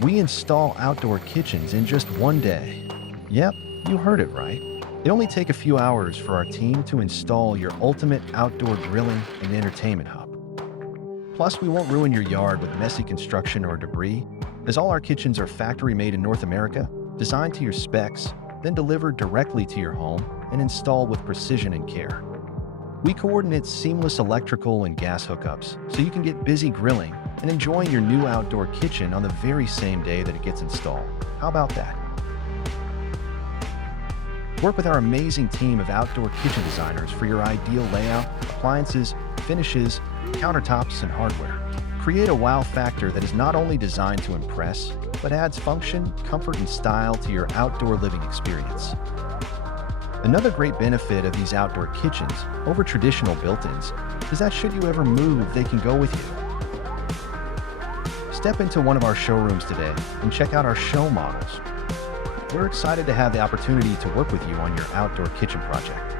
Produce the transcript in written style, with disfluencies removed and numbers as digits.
We install outdoor kitchens in just one day. Yep, you heard it right. It only takes a few hours for our team to install your ultimate outdoor grilling and entertainment hub. Plus, we won't ruin your yard with messy construction or debris, as all our kitchens are factory made in North America, designed to your specs, then delivered directly to your home and installed with precision and care. We coordinate seamless electrical and gas hookups so you can get busy grilling and enjoying your new outdoor kitchen on the very same day that it gets installed. How about that? Work with our amazing team of outdoor kitchen designers for your ideal layout, appliances, finishes, countertops, and hardware. Create a wow factor that is not only designed to impress, but adds function, comfort, and style to your outdoor living experience. Another great benefit of these outdoor kitchens over traditional built-ins is that should you ever move, they can go with you. Step into one of our showrooms today and check out our show models. We're excited to have the opportunity to work with you on your outdoor kitchen project.